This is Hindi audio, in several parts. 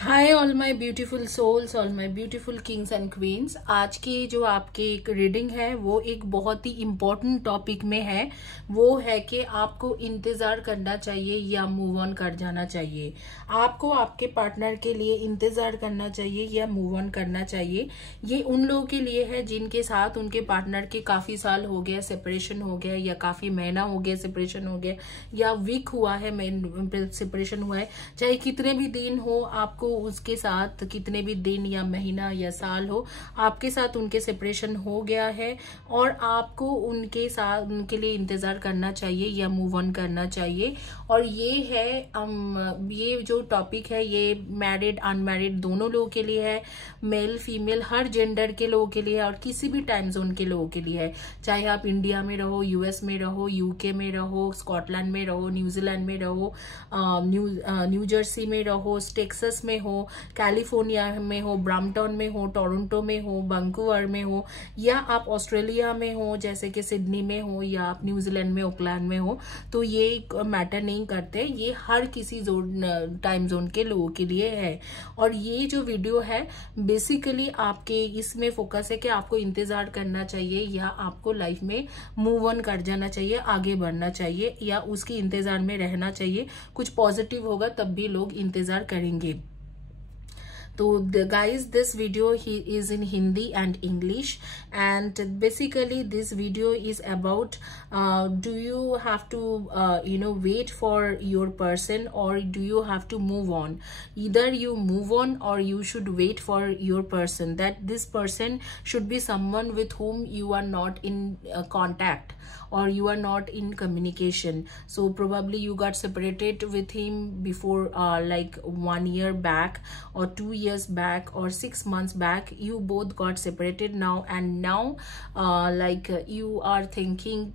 Hi all my beautiful souls, all my beautiful kings and queens. आज की जो आपकी एक रीडिंग है वो एक बहुत ही इम्पोर्टेंट टॉपिक में है। वो है कि आपको इंतज़ार करना चाहिए या मूव ऑन कर जाना चाहिए। आपको आपके पार्टनर के लिए इंतज़ार करना चाहिए या मूव ऑन करना चाहिए। ये उन लोगों के लिए है जिनके साथ उनके पार्टनर के काफ़ी साल हो गया सेपरेशन हो गया, या काफ़ी महीना हो गया सेपरेशन हो गया, या वीक हुआ है सेपरेशन हुआ है। चाहे कितने भी दिन हो, आपको उसके साथ कितने भी दिन या महीना या साल हो, आपके साथ उनके सेपरेशन हो गया है और आपको उनके साथ उनके लिए इंतजार करना चाहिए या मूव ऑन करना चाहिए। और ये है ये जो टॉपिक है ये मैरिड अनमैरिड दोनों लोगों के लिए है, मेल फीमेल हर जेंडर के लोगों के लिए है और किसी भी टाइम जोन के लोगों के लिए है। चाहे आप इंडिया में रहो, यूएस में रहो, यूके में रहो, स्कॉटलैंड में रहो, न्यूजीलैंड में रहो, न्यू जर्सी में रहो, टेक्सास में हो, कैलिफोर्निया में हो, ब्रैम्पटन में हो, टोरंटो में हो, वैंकूवर में हो, या आप ऑस्ट्रेलिया में हो जैसे कि सिडनी में हो, या आप न्यूजीलैंड में ओकलैंड में हो, तो ये मैटर नहीं करते। ये हर किसी टाइम जोन के लोगों के लिए है। और ये जो वीडियो है बेसिकली आपके इसमें फोकस है कि आपको इंतजार करना चाहिए या आपको लाइफ में मूव ऑन कर जाना चाहिए, आगे बढ़ना चाहिए, या उसकी इंतजार में रहना चाहिए। कुछ पॉजिटिव होगा तब भी लोग इंतजार करेंगे। तो guys, this video is in Hindi and English, and basically this video is about do you have to wait for your person, or do you have to move on? Either you move on or you should wait for your person. That this person should be someone with whom you are not in contact or you are not in communication. So probably you got separated with him before like 1 year back or 2 years back or 6 months back. You both got separated now, and now you are thinking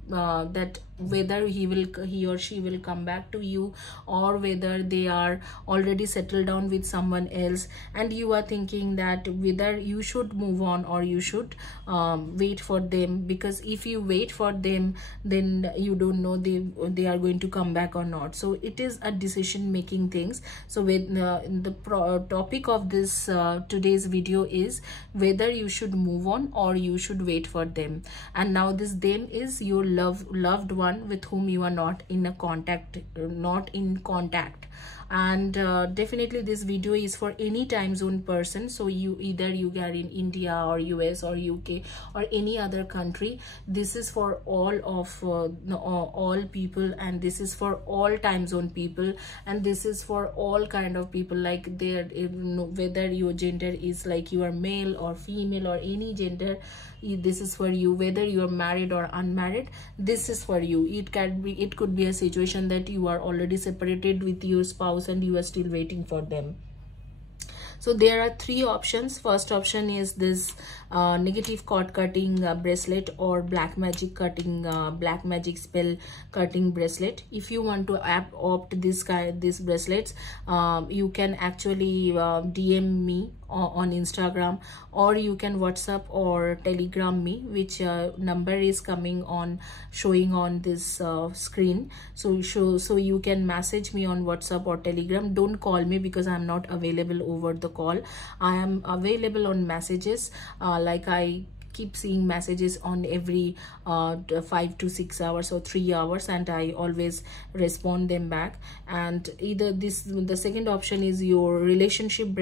that whether he or she will come back to you, or whether they are already settled down with someone else, and you are thinking that whether you should move on or you should wait for them, because if you wait for them then you don't know they are going to come back or not. So it is a decision making things. So with the topic of this today's video is whether you should move on or you should wait for them. And now this them is your loved one with whom you are not in contact. And definitely this video is for any time zone person. So you either you are in India or US or UK or any other country. This is for all of all people, and this is for all time zone people, and this is for all kind of people, like there whether your gender is like you are male or female or any gender, this is for you. Whether you are married or unmarried, this is for you. It could be a situation that you are already separated with your spouse and you are still waiting for them. So there are three options. First option is this negative cord cutting bracelet, or black magic spell cutting bracelet. If you want to opt these bracelets, you can actually DM me on Instagram, or you can WhatsApp or Telegram me, which number is showing on this screen. So you can message me on WhatsApp or Telegram. Don't call me because I'm not available over the call. I am available on messages. Like I keep seeing messages on every 5 to 6 hours or 3 hours, and I always respond them back. And either the second option is your relationship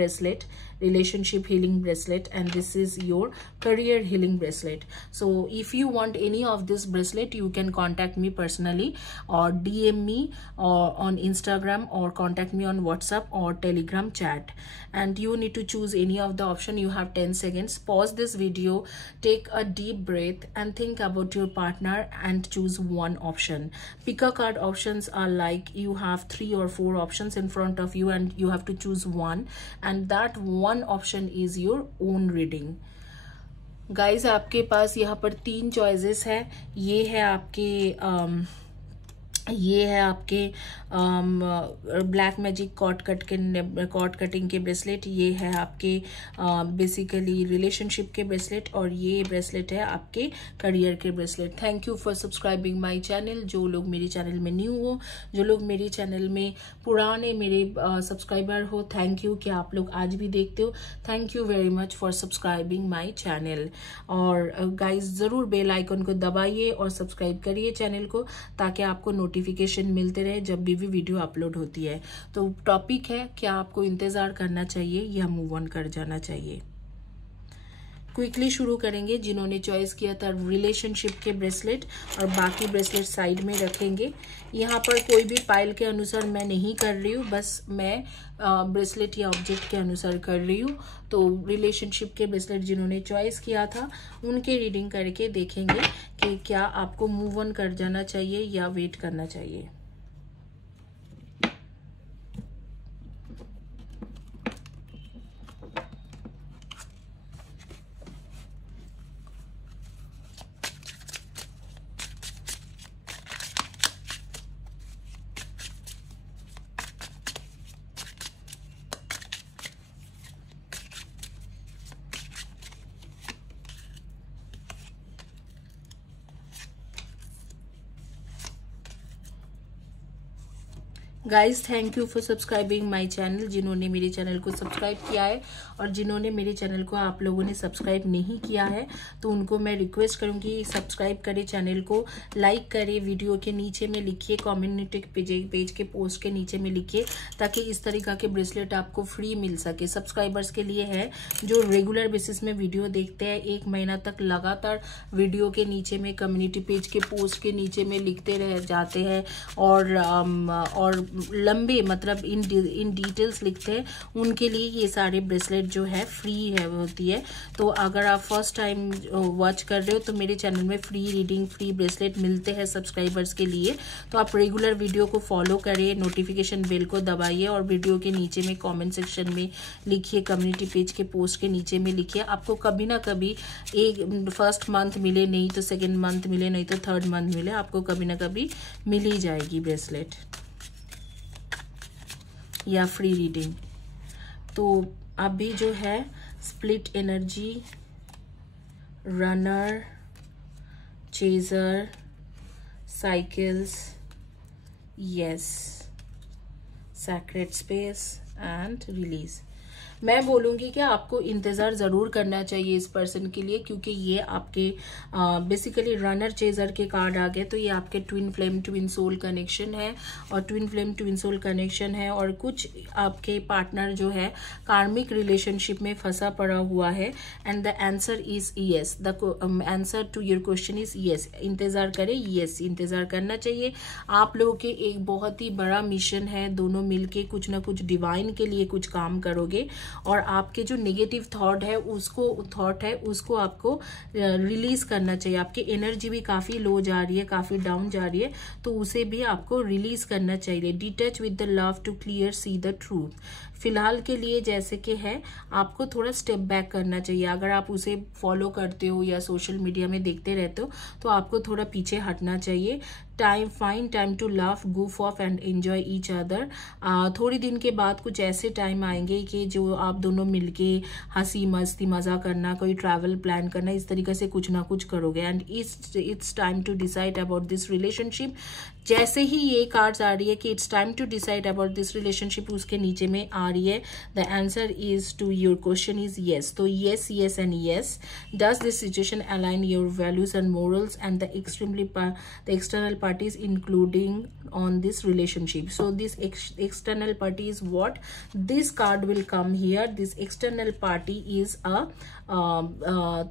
healing bracelet, and this is your career healing bracelet. So if you want any of this bracelet, you can contact me personally or DM me or on Instagram, or contact me on WhatsApp or Telegram chat. And you need to choose any of the option. You have 10 seconds. Pause this video, take a deep breath, and think about your partner and choose one option. Pick a card. Options are like you have 3 or 4 options in front of you, and you have to choose one, and that one option is your own reading. Guys, आपके पास यहाँ पर 3 चॉइसेस है. ये है आपके ये है आपके ब्लैक मैजिक कॉर्ड कटिंग के ब्रेसलेट। ये है आपके बेसिकली रिलेशनशिप के ब्रेसलेट, और ये ब्रेसलेट है आपके करियर के bracelet. Thank you for subscribing my channel. जो लोग मेरे चैनल में न्यू हो, जो लोग मेरे चैनल में पुराने मेरे सब्सक्राइबर हो, थैंक यू कि आप लोग आज भी देखते हो। Thank you very much for subscribing my channel. और गाइज ज़रूर बेल आइकन को दबाइए और सब्सक्राइब करिए चैनल को, ताकि आपको नोटिफिकेशन मिलते रहे जब भी वीडियो अपलोड होती है। तो टॉपिक है, क्या आपको इंतजार करना चाहिए या मूव ऑन कर जाना चाहिए। क्विकली शुरू करेंगे। जिन्होंने चॉइस किया था रिलेशनशिप के ब्रेसलेट, और बाकी ब्रेसलेट साइड में रखेंगे। यहाँ पर कोई भी पाइल के अनुसार मैं नहीं कर रही हूँ, बस मैं ब्रेसलेट या ऑब्जेक्ट के अनुसार कर रही हूँ। तो रिलेशनशिप के ब्रेसलेट जिन्होंने चॉइस किया था उनके रीडिंग करके देखेंगे कि क्या आपको मूव ऑन कर जाना चाहिए या वेट करना चाहिए। Guys thank you for subscribing my channel. जिन्होंने मेरे चैनल को सब्सक्राइब किया है और जिन्होंने मेरे चैनल को आप लोगों ने सब्सक्राइब नहीं किया है, तो उनको मैं रिक्वेस्ट करूंगी सब्सक्राइब करें चैनल को, लाइक करें, वीडियो के नीचे में लिखिए, कम्युनिटी पेज के पोस्ट के नीचे में लिखिए, ताकि इस तरीका के ब्रेसलेट आपको फ्री मिल सके। सब्सक्राइबर्स के लिए है जो रेगुलर बेसिस में वीडियो देखते हैं, 1 महीना तक लगातार वीडियो के नीचे में कम्युनिटी पेज के पोस्ट के नीचे में लिखते रह जाते हैं और लंबे मतलब इन डिटेल्स लिखते हैं, उनके लिए ये सारे ब्रेसलेट जो है फ्री है होती है। तो अगर आप फर्स्ट टाइम वॉच कर रहे हो तो मेरे चैनल में फ्री रीडिंग, फ्री ब्रेसलेट मिलते हैं सब्सक्राइबर्स के लिए। तो आप रेगुलर वीडियो को फॉलो करें, नोटिफिकेशन बेल को दबाइए और वीडियो के नीचे में कमेंट सेक्शन में लिखिए, कम्युनिटी पेज के पोस्ट के नीचे में लिखिए। आपको कभी ना कभी एक फर्स्ट मंथ मिले, नहीं तो सेकेंड मंथ मिले, नहीं तो थर्ड मंथ मिले, आपको कभी ना कभी मिल ही जाएगी ब्रेसलेट या फ्री रीडिंग। तो अभी जो है split energy, runner, chaser, cycles, yes, sacred space and release. मैं बोलूँगी कि आपको इंतज़ार ज़रूर करना चाहिए इस पर्सन के लिए, क्योंकि ये आपके बेसिकली रनर चेजर के कार्ड आ गए। तो ये आपके twin flame twin soul connection है, और twin flame twin soul connection है, और कुछ आपके पार्टनर जो है कार्मिक रिलेशनशिप में फंसा पड़ा हुआ है। And the answer is yes, the answer to your question is yes. इंतज़ार करें, येस इंतज़ार करना चाहिए। आप लोगों के एक बहुत ही बड़ा मिशन है, दोनों मिलके कुछ ना कुछ डिवाइन के लिए कुछ काम करोगे, और आपके जो नेगेटिव थॉट है उसको आपको रिलीज करना चाहिए। आपकी एनर्जी भी काफी लो जा रही है, काफी डाउन जा रही है, तो उसे भी आपको रिलीज करना चाहिए। Detach with the love to clear see the truth. फिलहाल के लिए जैसे कि है, आपको थोड़ा स्टेप बैक करना चाहिए। अगर आप उसे फॉलो करते हो या सोशल मीडिया में देखते रहते हो, तो आपको थोड़ा पीछे हटना चाहिए। Find time to laugh, goof off and enjoy each other. थोड़ी दिन के बाद कुछ ऐसे टाइम आएंगे कि जो आप दोनों मिलके हंसी मस्ती मजा करना, कोई ट्रैवल प्लान करना, इस तरीके से कुछ ना कुछ करोगे। And it's time to decide about this relationship. जैसे ही ये कार्ड्स आ रही है कि it's time to decide about this relationship, उसके नीचे में आ रही है the answer is to your question is yes. तो yes, yes and yes. Does this situation align your values and morals and the external parties including on this relationship? So this external party is what? This card will come here. This external party is a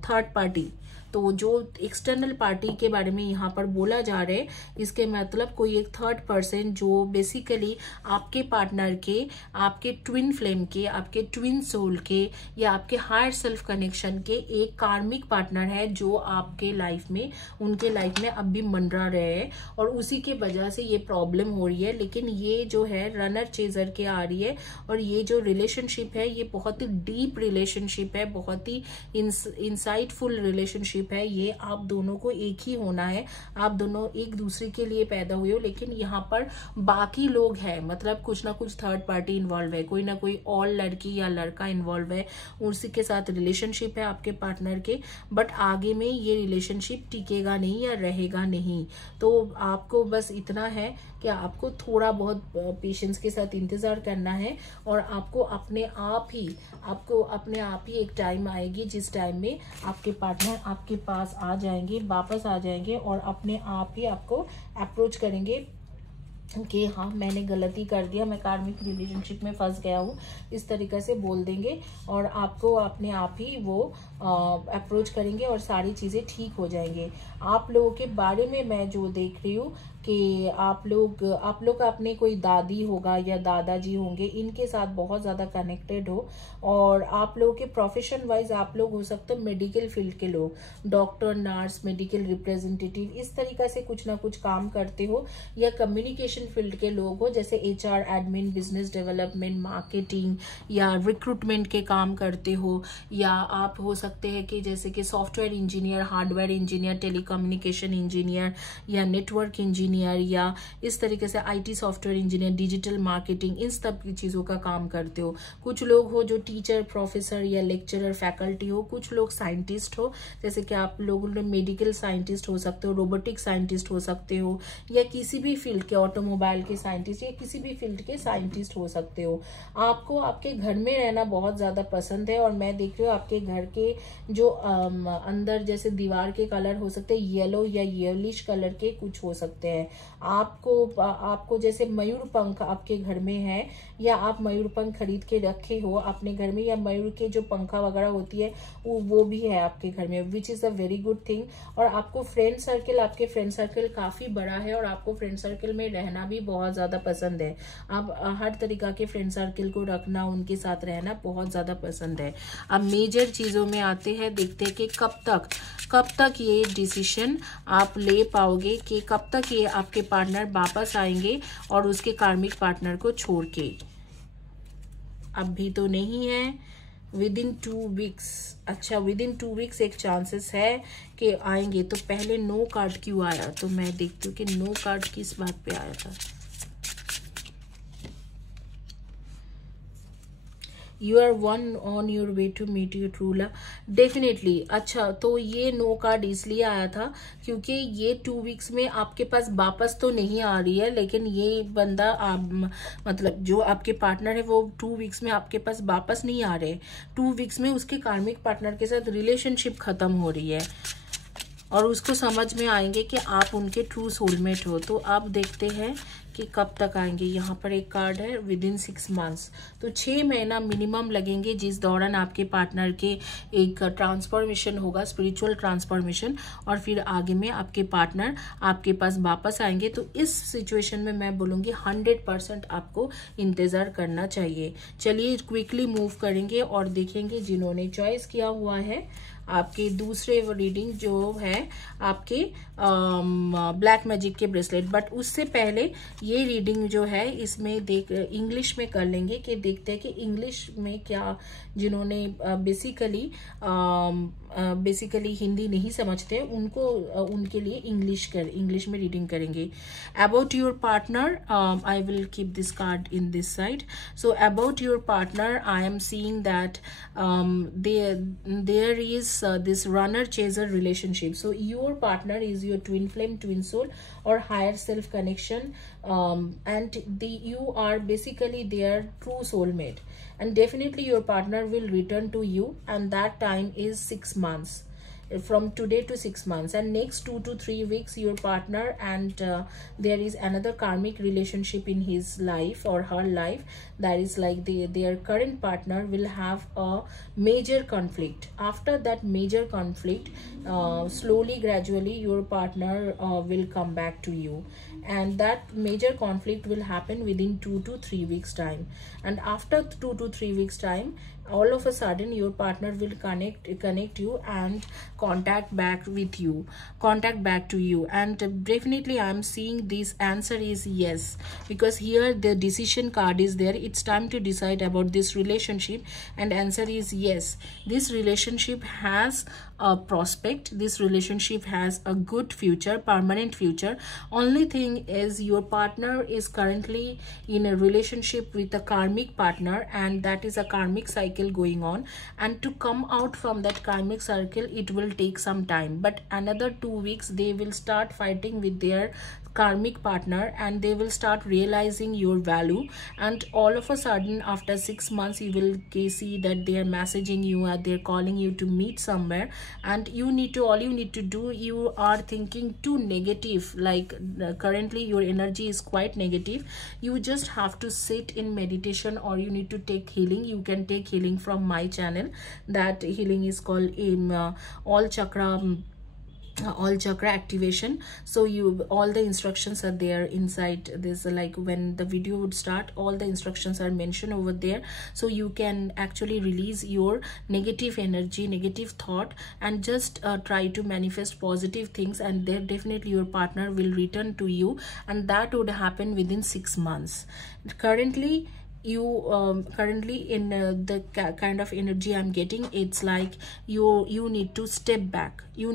third party. तो जो एक्सटर्नल पार्टी के बारे में यहाँ पर बोला जा रहा है, इसके मतलब कोई एक थर्ड पर्सन जो बेसिकली आपके पार्टनर के, आपके ट्विन फ्लेम के, आपके ट्विन सोल के या आपके हायर सेल्फ कनेक्शन के एक कार्मिक पार्टनर है, जो आपके लाइफ में, उनके लाइफ में अब भी मंडरा रहे हैं, और उसी के वजह से ये प्रॉब्लम हो रही है। लेकिन ये जो है रनर चेजर के आ रही है, और ये जो रिलेशनशिप है ये बहुत ही डीप रिलेशनशिप है, बहुत ही इंसाइटफुल रिलेशनशिप रिलेशनशिप है ये आप दोनों को एक ही होना है, आप दोनों एक दूसरे के लिए पैदा हुए हो, लेकिन यहाँ पर बाकी लोग हैं, मतलब कुछ ना कुछ थर्ड पार्टी इन्वॉल्व है, कोई ना कोई और लड़की या लड़का इन्वॉल्व है, उसी के साथ रिलेशनशिप है आपके पार्टनर के, बट आगे में ये रिलेशनशिप टिकेगा नहीं या रहेगा नहीं। तो आपको बस इतना है कि आपको थोड़ा बहुत पेशेंस के साथ इंतजार करना है, और आपको अपने आप ही एक टाइम आएगी जिस टाइम में आपके पार्टनर आपके पास आ जाएंगे, वापस आ जाएंगे, और अपने आप ही आपको अप्रोच करेंगे कि हाँ मैंने गलती कर दिया, मैं कार्मिक रिलेशनशिप में फंस गया हूँ, इस तरीके से बोल देंगे, और आपको अपने आप ही वो अप्रोच करेंगे और सारी चीज़ें ठीक हो जाएंगे। आप लोगों के बारे में मैं जो देख रही हूँ कि आप लोग का अपने कोई दादी होगा या दादाजी होंगे, इनके साथ बहुत ज़्यादा कनेक्टेड हो, और आप लोगों के प्रोफेशन वाइज आप लोग हो सकते हो मेडिकल फील्ड के लोग, डॉक्टर, नर्स, मेडिकल रिप्रेजेंटेटिव, इस तरीका से कुछ ना कुछ काम करते हो, या कम्युनिकेशन फील्ड के लोग हो, जैसे HR, admin, business development, marketing या रिक्रूटमेंट के काम करते हो, या आप हो सकते हैं कि जैसे कि software engineer, hardware engineer, telecommunication engineer या नेटवर्क इंजीनियर, या इस तरीके से IT software engineer, digital marketing, इन सब की चीज़ों का काम करते हो। कुछ लोग हो जो टीचर, प्रोफेसर या लेक्चरर, फैकल्टी हो, कुछ लोग साइंटिस्ट हो, जैसे कि आप लोग मेडिकल साइंटिस्ट हो सकते हो, रोबोटिक साइंटिस्ट हो सकते हो, या किसी भी फील्ड के, ऑटोमोबाइल के साइंटिस्ट, या किसी भी फील्ड के साइंटिस्ट हो सकते हो। आपको आपके घर में रहना बहुत ज़्यादा पसंद है, और मैं देख रही हूँ आपके घर के जो अंदर जैसे दीवार के कलर हो सकते हैं येलो या येलिश कलर के कुछ हो सकते हैं। आपको जैसे मयूर पंख आपके घर में है, या आप मयूर पंख खरीद के रखे हो अपने घर में, या मयूर के जो पंखा वगैरह होती है वो भी है आपके घर में, which is a very good thing. और आपको आपके फ्रेंड सर्कल काफ़ी बड़ा है, और आपको फ्रेंड सर्कल में रहना भी बहुत ज़्यादा पसंद है। आप हर तरीका के फ्रेंड सर्कल को रखना, उनके साथ रहना बहुत ज़्यादा पसंद है। अब मेजर चीज़ों में आते हैं, देखते हैं कि कब तक ये डिसीजन आप ले पाओगे, कि कब तक ये आपके पार्टनर वापस आएंगे और उसके कार्मिक पार्टनर को छोड़ के। अभी तो नहीं है, विदिन 2 वीक्स। अच्छा, विदिन 2 वीक्स एक चांसेस है कि आएंगे। तो पहले नो कार्ड क्यों आया, तो मैं देखती हूँ कि नो कार्ड किस बात पे आया था। You are one on your way to meet your true love, definitely. अच्छा, तो ये नो कार्ड इसलिए आया था क्योंकि ये 2 वीक्स में आपके पास वापस तो नहीं आ रही है, लेकिन ये बंदा मतलब जो आपके पार्टनर है वो 2 वीक्स में आपके पास वापस नहीं आ रहे। 2 वीक्स में उसके कार्मिक पार्टनर के साथ रिलेशनशिप खत्म हो रही है, और उसको समझ में आएंगे कि आप उनके ट्रू सोलमेट हो। तो आप देखते हैं कि कब तक आएंगे। यहाँ पर एक कार्ड है विदिन 6 मंथ्स, तो 6 महीना मिनिमम लगेंगे, जिस दौरान आपके पार्टनर के एक ट्रांसफॉर्मेशन होगा, स्पिरिचुअल ट्रांसफॉर्मेशन, और फिर आगे में आपके पार्टनर आपके पास वापस आएंगे। तो इस सिचुएशन में मैं बोलूँगी 100% आपको इंतज़ार करना चाहिए। चलिए क्विकली मूव करेंगे और देखेंगे जिन्होंने चॉइस किया हुआ है आपके दूसरे रीडिंग जो है आपके ब्लैक मैजिक के ब्रेसलेट। बट उससे पहले ये रीडिंग जो है इसमें इंग्लिश में कर लेंगे, कि देखते हैं कि इंग्लिश में क्या, जिन्होंने बेसिकली हिंदी नहीं समझते उनको उनके लिए इंग्लिश में रीडिंग करेंगे। About your partner, I will keep this card in this side. So about your partner, I am seeing that there is this runner chaser relationship. So your partner is your twin flame, twin soul, or higher self connection, and you are basically their true soulmate, and definitely your partner will return to you, and that time is 6 months. From today to 6 months, and next 2 to 3 weeks your partner and there is another karmic relationship in his life or her life, that is like their current partner will have a major conflict. After that major conflict, slowly gradually your partner will come back to you, and that major conflict will happen within 2 to 3 weeks time. And after 2 to 3 weeks time, all of a sudden your partner will connect you and contact back to you. And definitely I am seeing this answer is yes, because here the decision card is there. It's time to decide about this relationship, and answer is yes. This relationship has prospect. This relationship has a good future, permanent future. Only thing is your partner is currently in a relationship with a karmic partner, and that is a karmic cycle going on, and to come out from that karmic circle it will take some time, but another 2 weeks they will start fighting with their karmic partner and they will start realizing your value, and all of a sudden after 6 months you will see that they are messaging you and they're calling you to meet somewhere, and all you need to do, you are thinking too negative, like currently your energy is quite negative. You just have to sit in meditation, or you need to take healing. You can take healing from my channel. That healing is called all chakra activation. So all the instructions are there inside this, like when the video would start, all the instructions are mentioned over there, so you can actually release your negative energy, negative thought, and just try to manifest positive things, and then definitely your partner will return to you, and that would happen within 6 months. Currently in the kind of energy I'm getting, it's like you need to step back. You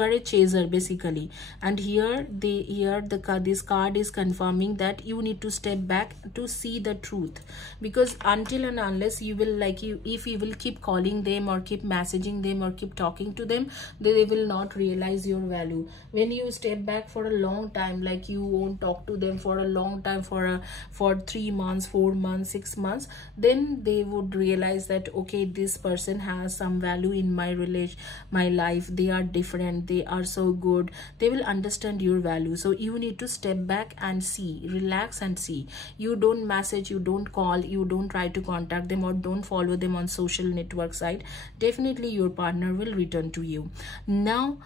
are a chaser basically, and this card is confirming that you need to step back to see the truth, because until and unless if you will keep calling them or keep messaging them or keep talking to them, they will not realize your value. When you step back for a long time, like you won't talk to them for a long time, for 3 months, 4 months, 6 months, then they would realize that okay, this person has some value in my life. They are different, they are so good. They will understand your value. So you need to step back and see, relax and see. You don't message, you don't call, you don't try to contact them, or don't follow them on social network site. Definitely your partner will return to you. Now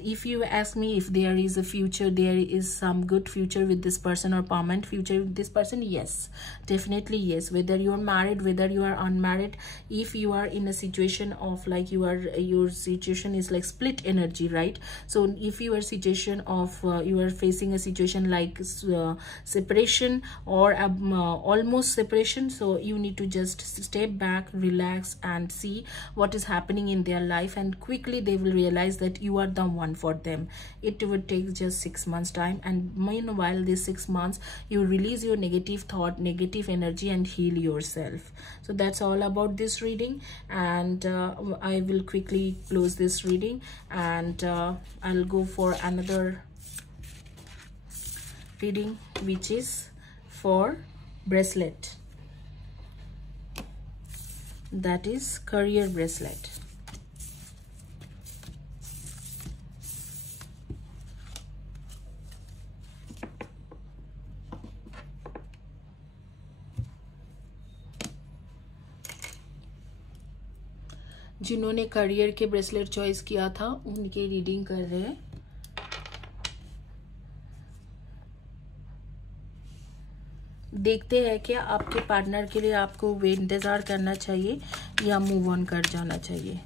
if you ask me if there is a future, there is some good future with this person or permanent future with this person, yes, definitely yes. Whether you are married, whether you are unmarried, if you are in a situation of like your situation is like split energy, right? So if you are you are facing a situation like separation or almost separation, so you need to just step back, relax, and see what is happening in their life, and quickly they will realize that you are the one for them. It would take just 6 months time, and meanwhile this 6 months you release your negative thought, negative energy, and heal yourself. So that's all about this reading, and I will quickly close this reading, and I'll go for another reading, which is for bracelet. That is career bracelet. जिन्होंने करियर के ब्रेसलेट चॉइस किया था उनकी रीडिंग कर रहे हैं। देखते हैं कि आपके पार्टनर के लिए आपको इंतजार करना चाहिए या मूव ऑन कर जाना चाहिए।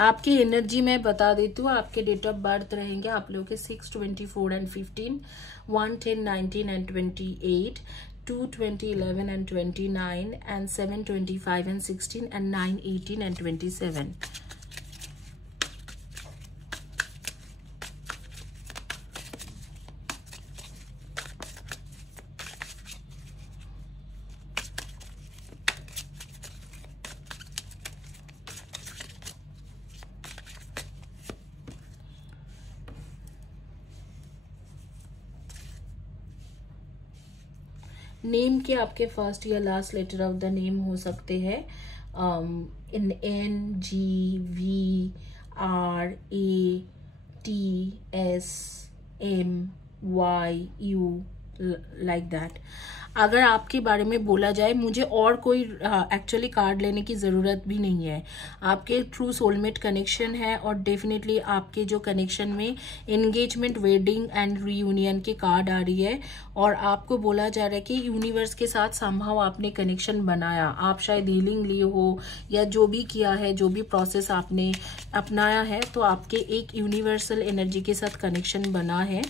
आपकी एनर्जी मैं बता देती हूँ। आपके डेट ऑफ बर्थ रहेंगे आप लोगों के 6, 24 and 15, 1, 10, 19 and 28, 2, 20, 11 and 29 and 7, 25 and 16 and 9, 18 and 27। Name के आपके फर्स्ट या last letter of the name हो सकते हैं इन N, G, V, R, A, T, S, M, Y, U, like that. अगर आपके बारे में बोला जाए, मुझे और कोई एक्चुअली कार्ड लेने की ज़रूरत भी नहीं है। आपके थ्रू सोलमेट कनेक्शन है और डेफिनेटली आपके जो कनेक्शन में एंगेजमेंट, वेडिंग एंड रीयूनियन के कार्ड आ रही है और आपको बोला जा रहा है कि यूनिवर्स के साथ संभव आपने कनेक्शन बनाया। आप शायद हीलिंग लिए हो या जो भी किया है, जो भी प्रोसेस आपने अपनाया है, तो आपके एक यूनिवर्सल एनर्जी के साथ कनेक्शन बना है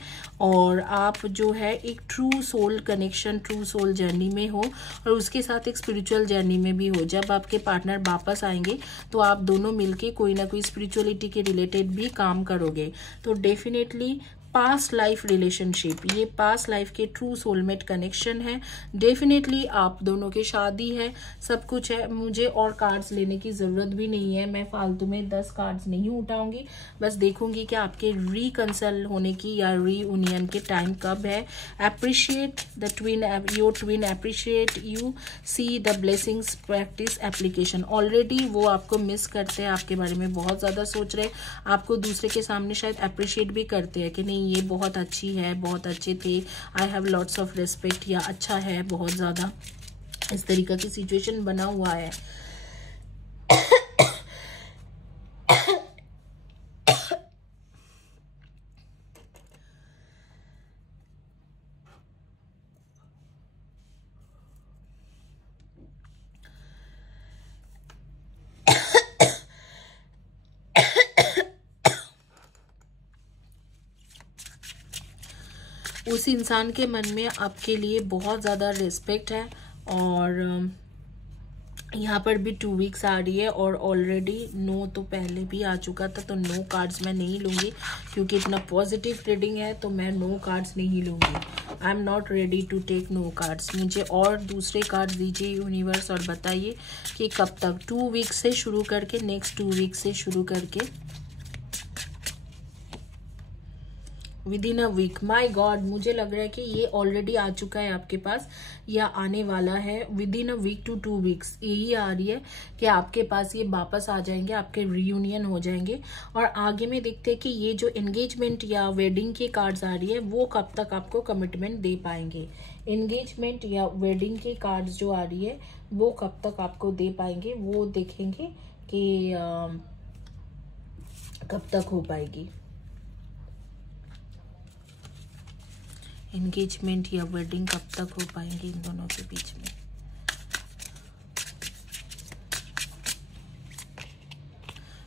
और आप जो है एक true soul connection, true soul journey में हो और उसके साथ एक स्पिरिचुअल जर्नी में भी हो। जब आपके पार्टनर वापस आएंगे तो आप दोनों मिलके कोई ना कोई स्पिरिचुअलिटी के रिलेटेड भी काम करोगे। तो डेफिनेटली पास्ट लाइफ रिलेशनशिप, ये पास्ट लाइफ के ट्रू सोलमेट कनेक्शन है। डेफिनेटली आप दोनों की शादी है, सब कुछ है। मुझे और कार्ड्स लेने की ज़रूरत भी नहीं है, मैं फालतू में 10 कार्ड्स नहीं उठाऊंगी। बस देखूंगी कि आपके रिकंसल होने की या रीयूनियन के टाइम कब है। Appreciate the twin, your twin appreciate you, see the blessings, practice application. Already वो आपको मिस करते हैं, आपके बारे में बहुत ज़्यादा सोच रहे हैं, आपको दूसरे के सामने शायद अप्रिशिएट भी करते हैं कि नहीं ये बहुत अच्छी है, बहुत अच्छे थे, I have lots of respect, या अच्छा है बहुत ज़्यादा, इस तरीका की सिचुएशन बना हुआ है। उस इंसान के मन में आपके लिए बहुत ज़्यादा रिस्पेक्ट है और यहाँ पर भी 2 वीक्स आ रही है और ऑलरेडी नो तो पहले भी आ चुका था, तो नो कार्ड्स मैं नहीं लूँगी क्योंकि इतना पॉजिटिव रीडिंग है, तो मैं नो कार्ड्स नहीं लूँगी। I am not ready to take no cards. मुझे और दूसरे कार्ड्स दीजिए यूनिवर्स और बताइए कि कब तक, 2 वीक्स से शुरू करके, नेक्स्ट 2 वीक्स से शुरू करके, within a week. My God, मुझे लग रहा है कि ये ऑलरेडी आ चुका है आपके पास या आने वाला है। Within a week to 2 weeks यही आ रही है कि आपके पास ये वापस आ जाएंगे, आपके रियूनियन हो जाएंगे। और आगे में देखते हैं कि ये जो एंगेजमेंट या वेडिंग की कार्ड्स आ रही है वो कब तक आपको कमिटमेंट दे पाएंगे। एंगेजमेंट या वेडिंग की कार्ड्स जो आ रही है वो कब तक आपको दे पाएंगे, वो देखेंगे कि कब तक हो पाएगी। एंगेजमेंट या वेडिंग कब तक हो पाएंगे इन दोनों के बीच में।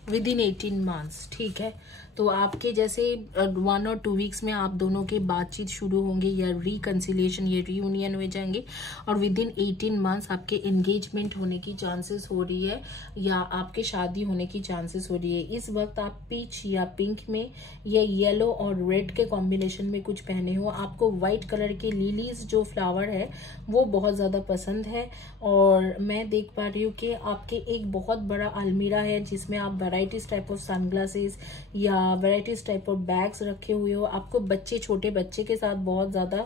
विद इन 18 मंथ्स, ठीक है। तो आपके जैसे 1 और 2 वीक्स में आप दोनों के बातचीत शुरू होंगे या रिकंसिलिएशन या रीयूनियन हो जाएंगे और विद इन 18 मंथ्स आपके एंगेजमेंट होने की चांसेस हो रही है या आपके शादी होने की चांसेस हो रही है। इस वक्त आप पीच या पिंक में या येलो और रेड के कॉम्बिनेशन में कुछ पहने हो। आपको व्हाइट कलर के लिलीज जो फ्लावर है वो बहुत ज़्यादा पसंद है और मैं देख पा रही हूँ कि आपके एक बहुत बड़ा अलमीरा है जिसमें आप वैराइटीज टाइप ऑफ सनग्लासेस या वैराइटीज टाइप ऑफ बैग्स रखे हुए हो। आपको बच्चे, छोटे बच्चे के साथ बहुत ज़्यादा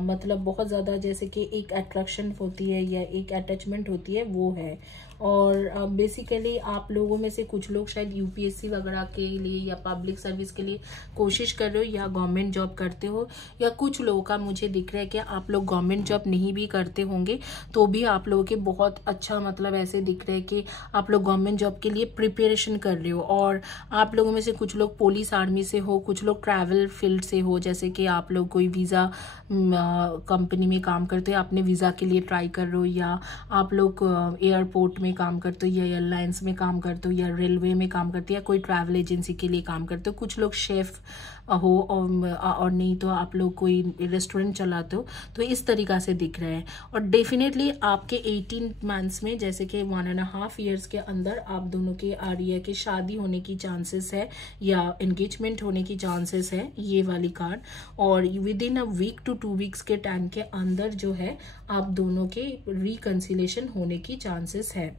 मतलब बहुत ज़्यादा जैसे कि एक अट्रैक्शन होती है या एक अटैचमेंट होती है, वो है। और बेसिकली आप लोगों में से कुछ लोग शायद यूपीएससी वगैरह के लिए या पब्लिक सर्विस के लिए कोशिश कर रहे हो या गवर्नमेंट जॉब करते हो, या कुछ लोगों का मुझे दिख रहा है कि आप लोग गवर्नमेंट जॉब नहीं भी करते होंगे तो भी आप लोगों के बहुत अच्छा मतलब ऐसे दिख रहे हैं कि आप लोग गवर्नमेंट जॉब के लिए प्रिपरेशन कर रहे हो। और आप लोगों में से कुछ लोग पुलिस आर्मी से हो, कुछ लोग ट्रैवल फील्ड से हो, जैसे कि आप लोग कोई वीज़ा कंपनी में काम करते हो, आपने वीज़ा के लिए ट्राई कर रहे हो, या आप लोग एयरपोर्ट में काम करते हो या एयरलाइंस में काम करते हो या रेलवे में काम करते हो या कोई ट्रैवल एजेंसी के लिए काम करते हो। कुछ लोग शेफ हो और नहीं तो आप लोग कोई रेस्टोरेंट चलाते हो। तो इस तरीका से दिख रहे हैं और डेफिनेटली आपके 18 मंथ्स में जैसे कि 1.5 ईयर्स के अंदर आप दोनों के आ रही है कि शादी होने की चांसेस है या एंगेजमेंट होने की चांसेस है, ये वाली कार्ड। और within a week to 2 weeks के टाइम के अंदर जो है आप दोनों के रिकंसिलेशन होने की चांसेस है।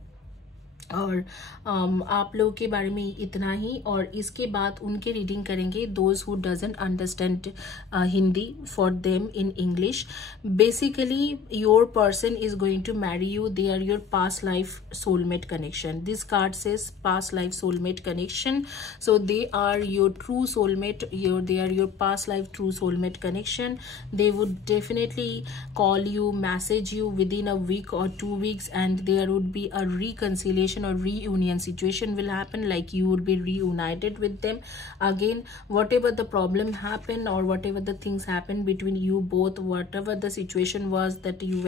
और आप लोगों के बारे में इतना ही। और इसके बाद उनके रीडिंग करेंगे those who doesn't understand Hindi, for them in English. Basically your person is going to marry you, they are your past life soulmate connection. This card says past life soulmate connection, so they are your true soulmate, they are your past life true soulmate connection. They would definitely call you, message you within a week or 2 weeks, and there would be a reconciliation or reunion situation will happen, like you would be reunited with them again. Whatever the problem happened or whatever the things happened between you both, whatever the situation was that you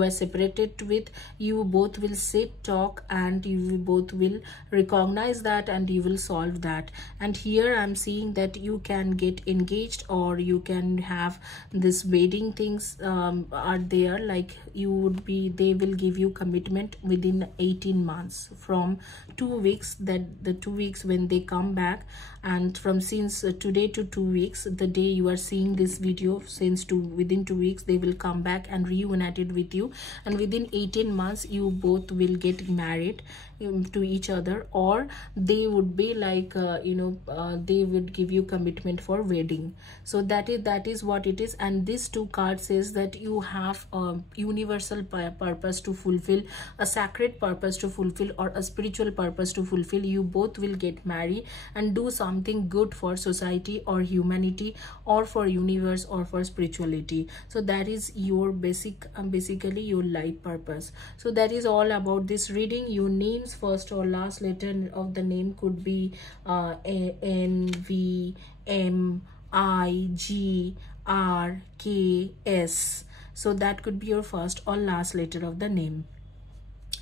were separated with, you both will sit, talk, and you both will recognize that and you will solve that. And here I'm seeing that you can get engaged or you can have this wedding things are there, like you would be, they will give you commitment within 18 months from 2 weeks, that the 2 weeks when they come back. And from since today to 2 weeks, the day you are seeing this video, since within 2 weeks they will come back and reunited with you, and within 18 months you both will get married to each other, or they would be like they would give you commitment for wedding. So that is what it is. And this 2 card says that you have a universal purpose to fulfill, a sacred purpose to fulfill, or a spiritual purpose to fulfill. You both will get married and do something good for society or humanity or for universe or for spirituality. So that is your basically your life purpose. So that is all about this reading. Your names, first or last letter of the name could be N, V, M, I, G, R, K, S. So that could be your first or last letter of the name.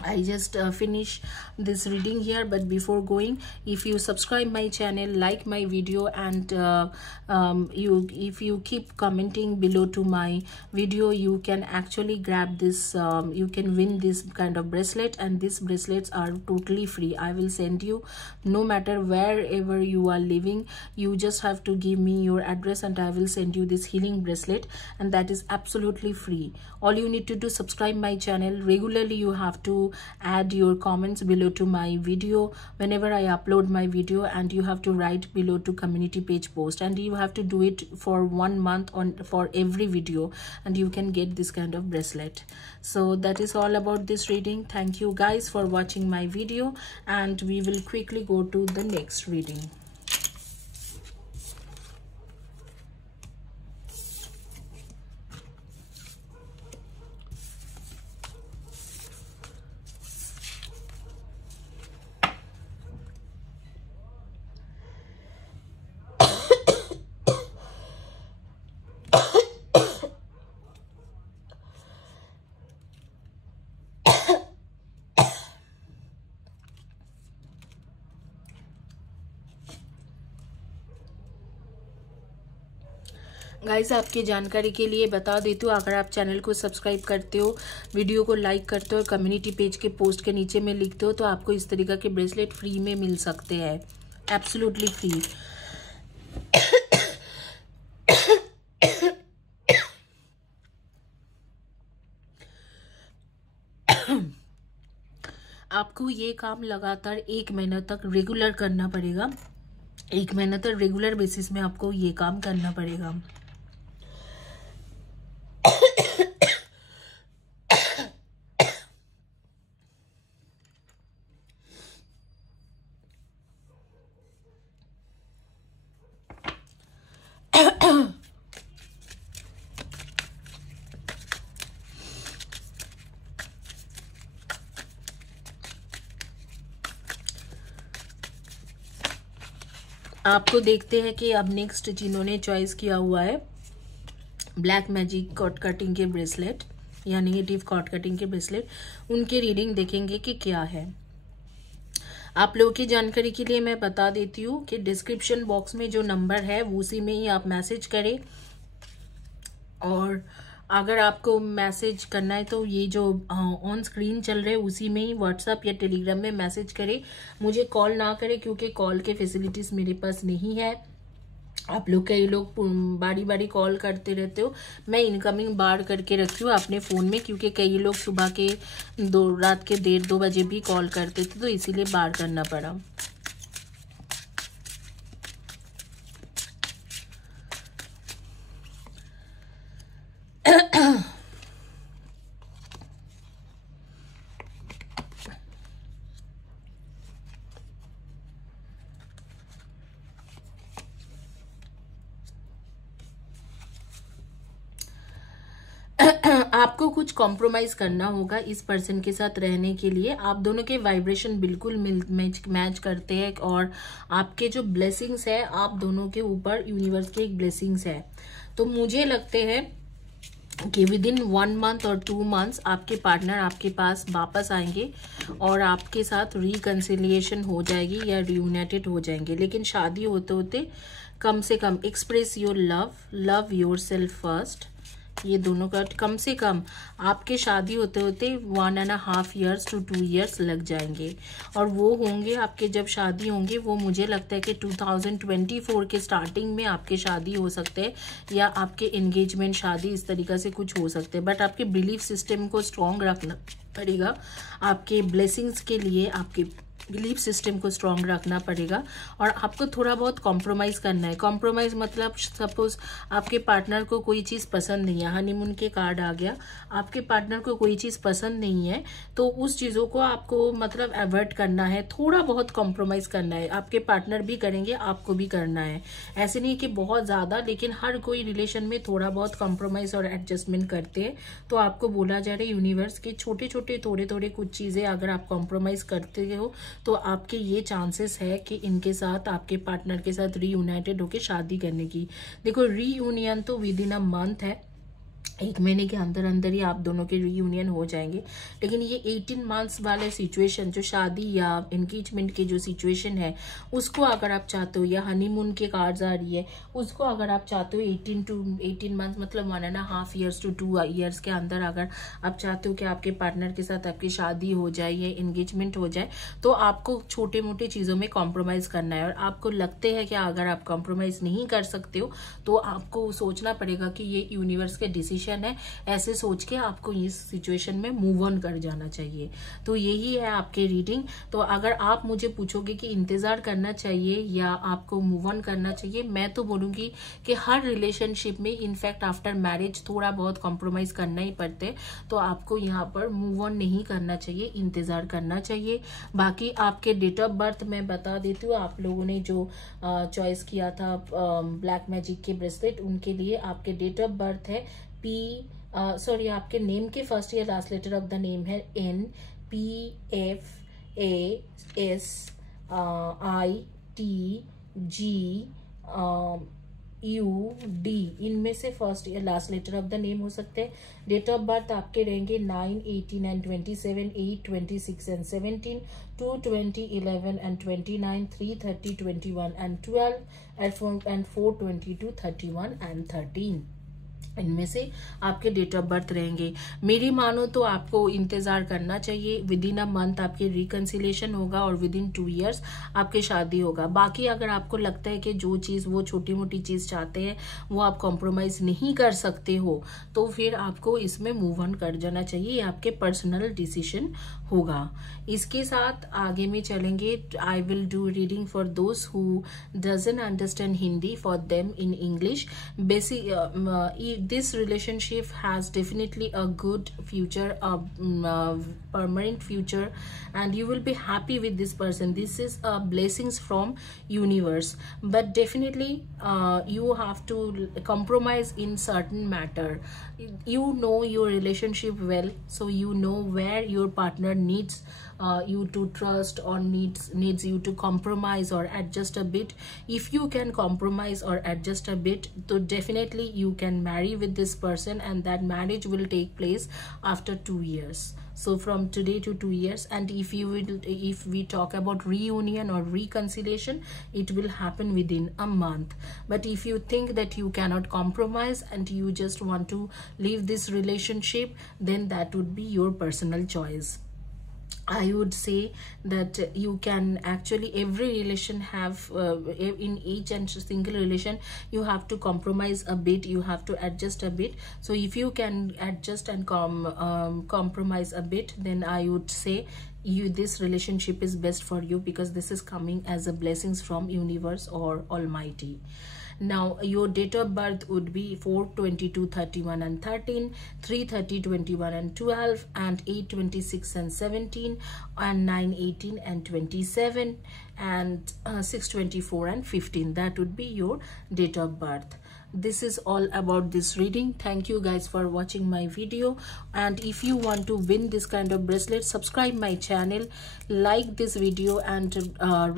I just finish this reading here, but before going, if you subscribe my channel, like my video, and if you keep commenting below to my video, you can actually grab this, you can win this kind of bracelet, and these bracelets are totally free. I will send you no matter wherever you are living. You just have to give me your address and I will send you this healing bracelet, and that is absolutely free. All you need to do, subscribe my channel regularly. You have to add your comments below to my video whenever I upload my video, and you have to write below to community page post, and you have to do it for 1 month for every video, and you can get this kind of bracelet. So that is all about this reading. Thank you guys for watching my video, and we will quickly go to the next reading. Guys, आपकी जानकारी के लिए बता देती हूँ, अगर आप चैनल को सब्सक्राइब करते हो, वीडियो को लाइक करते हो और कम्युनिटी पेज के पोस्ट के नीचे में लिखते हो, तो आपको इस तरीके के ब्रेसलेट फ्री में मिल सकते हैं, एब्सोल्युटली फ्री। आपको ये काम लगातार 1 महीना तक रेगुलर करना पड़ेगा। 1 महीना तक रेगुलर बेसिस में आपको ये काम करना पड़ेगा। आपको देखते हैं कि अब नेक्स्ट जिन्होंने चॉइस किया हुआ है ब्लैक मैजिक कॉर्ड कटिंग के ब्रेसलेट या नेगेटिव कॉर्ड कटिंग के ब्रेसलेट, उनके रीडिंग देखेंगे कि क्या है। आप लोगों की जानकारी के लिए मैं बता देती हूँ कि डिस्क्रिप्शन बॉक्स में जो नंबर है उसी में ही आप मैसेज करें, और अगर आपको मैसेज करना है तो ये जो ऑन स्क्रीन चल रहे हैं उसी में ही व्हाट्सएप या टेलीग्राम में मैसेज करें। मुझे कॉल ना करें क्योंकि कॉल के फैसिलिटीज मेरे पास नहीं है, आप लोग कई लोग बारी बारी कॉल करते रहते हो, मैं इनकमिंग बार करके रखी हूँ अपने फ़ोन में, क्योंकि कई लोग सुबह के रात के 1:30-2 बजे भी कॉल करते थे, तो इसीलिए बार करना पड़ा। आपको कुछ कॉम्प्रोमाइज करना होगा इस पर्सन के साथ रहने के लिए। आप दोनों के वाइब्रेशन बिल्कुल मैच करते हैं, और आपके जो ब्लेसिंग्स है आप दोनों के ऊपर यूनिवर्स के एक ब्लेसिंग्स है। तो मुझे लगते हैं कि विद इन 1 मंथ और 2 मंथ्स आपके पार्टनर आपके पास वापस आएंगे और आपके साथ रिकंसिलिएशन हो जाएगी या रियूनाइटेड हो जाएंगे। लेकिन शादी होते होते कम से कम express your love yourself first, ये दोनों का कम से कम आपके शादी होते होते 1.5 years to 2 years लग जाएंगे। और वो होंगे आपके, जब शादी होंगे वो मुझे लगता है कि 2024 के स्टार्टिंग में आपके शादी हो सकते हैं, या आपके एंगेजमेंट शादी इस तरीक़ा से कुछ हो सकते हैं। बट आपके बिलीफ सिस्टम को स्ट्रॉन्ग रखना पड़ेगा, आपके ब्लेसिंग्स के लिए आपके बिलीफ सिस्टम को स्ट्रॉन्ग रखना पड़ेगा, और आपको थोड़ा बहुत कॉम्प्रोमाइज करना है। कॉम्प्रोमाइज मतलब सपोज आपके पार्टनर को कोई चीज़ पसंद नहीं है, हनीमून के कार्ड आ गया, आपके पार्टनर को कोई चीज़ पसंद नहीं है, तो उस चीज़ों को आपको मतलब अवॉइड करना है, थोड़ा बहुत कॉम्प्रोमाइज करना है। आपके पार्टनर भी करेंगे, आपको भी करना है, ऐसे नहीं कि बहुत ज़्यादा, लेकिन हर कोई रिलेशन में थोड़ा बहुत कॉम्प्रोमाइज और एडजस्टमेंट करते हैं। तो आपको बोला जा रहा है यूनिवर्स के छोटे छोटे थोड़े थोड़े कुछ चीज़ें अगर आप कॉम्प्रोमाइज करते हो तो आपके ये चांसेस है कि इनके साथ, आपके पार्टनर के साथ रीयूनाइटेड होके शादी करने की। देखो रीयूनियन तो विद इन अ मंथ है, 1 महीने के अंदर अंदर ही आप दोनों के रीयूनियन हो जाएंगे। लेकिन ये 18 मंथ्स वाले सिचुएशन, जो शादी या एंगेजमेंट की जो सिचुएशन है, उसको अगर आप चाहते हो, या हनीमून के कार्ड्स आ रही है, उसको अगर आप चाहते हो 18 मंथ मतलब 1.5 years to 2 years के अंदर अगर आप चाहते हो कि आपके पार्टनर के साथ आपकी शादी हो जाए या एंगेजमेंट हो जाए, तो आपको छोटे मोटे चीज़ों में कॉम्प्रोमाइज़ करना है। और आपको लगते हैं कि अगर आप कॉम्प्रोमाइज़ नहीं कर सकते हो तो आपको सोचना पड़ेगा कि ये यूनिवर्स के डिसीजन है, ऐसे सोच के आपको इस सिचुएशन में मूव ऑन कर जाना चाहिए। तो यही है आपके रीडिंग। तो अगर आप मुझे पूछोगे कि इंतजार करना चाहिए या आपको मूव ऑन करना चाहिए, मैं तो बोलूंगी कि हर रिलेशनशिप में इनफैक्ट आफ्टर मैरिज थोड़ा बहुत कॉम्प्रोमाइज करना ही पड़ते हैं। तो आपको यहाँ पर मूव ऑन नहीं करना चाहिए, इंतजार करना चाहिए। बाकी आपके डेट ऑफ बर्थ मैं बता देती हूँ। आप लोगों ने जो चॉइस किया था ब्लैक मैजिक के ब्रेसलेट, उनके लिए आपके डेट ऑफ बर्थ है सॉरी आपके नेम के फर्स्ट या last letter of the name है NPFASITGUD, इनमें से फर्स्ट या last letter of the name हो सकते हैं। डेट ऑफ बर्थ आपके रहेंगे 9, 18 and 27, 8, 26 and 17, 2, 20, 11 and 29, 3, 30, 21 and 12 and 4, 22, 31 and 13। इनमें से आपके डेट ऑफ बर्थ रहेंगे। मेरी मानो तो आपको इंतजार करना चाहिए, विद इन अ मंथ आपके रिकंसिलेशन होगा और विद इन 2 years आपकी शादी होगा। बाकी अगर आपको लगता है कि जो चीज़ वो छोटी मोटी चीज़ चाहते हैं वो आप कॉम्प्रोमाइज नहीं कर सकते हो, तो फिर आपको इसमें मूव ऑन कर जाना चाहिए, ये आपके पर्सनल डिसीजन होगा। इसके साथ आगे में चलेंगे। I will do reading for those who doesn't understand Hindi, for them in English. Basic this relationship has definitely a good future, a permanent future, and you will be happy with this person. This is blessings from universe, but definitely you have to compromise in certain matter. You know your relationship well, so you know where your partner needs you to trust or needs you to compromise or adjust a bit. If you can compromise or adjust a bit, so definitely you can marry with this person, and that marriage will take place after 2 years. So from today to 2 years. And if we talk about reunion or reconciliation, it will happen within a month. But if you think that you cannot compromise and you just want to leave this relationship, then that would be your personal choice. I would say that you can actually, every relation have in each and single relation you have to compromise a bit, you have to adjust a bit. So if you can adjust and compromise a bit, then I would say this relationship is best for you, because this is coming as a blessings from universe or Almighty. Now your date of birth would be 4/22, 31 and 13, 3/30, 21 and 12, and 8/26 and 17, and 9/18 and 27, and 6/24 and 15. That would be your date of birth. This is all about this reading. Thank you guys for watching my video, and if you want to win this kind of bracelet, subscribe my channel, like this video, and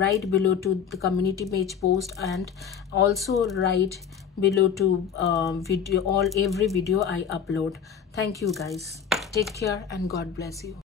write below to the community page post, and also write below to every video I upload. Thank you guys. Take care and God bless you.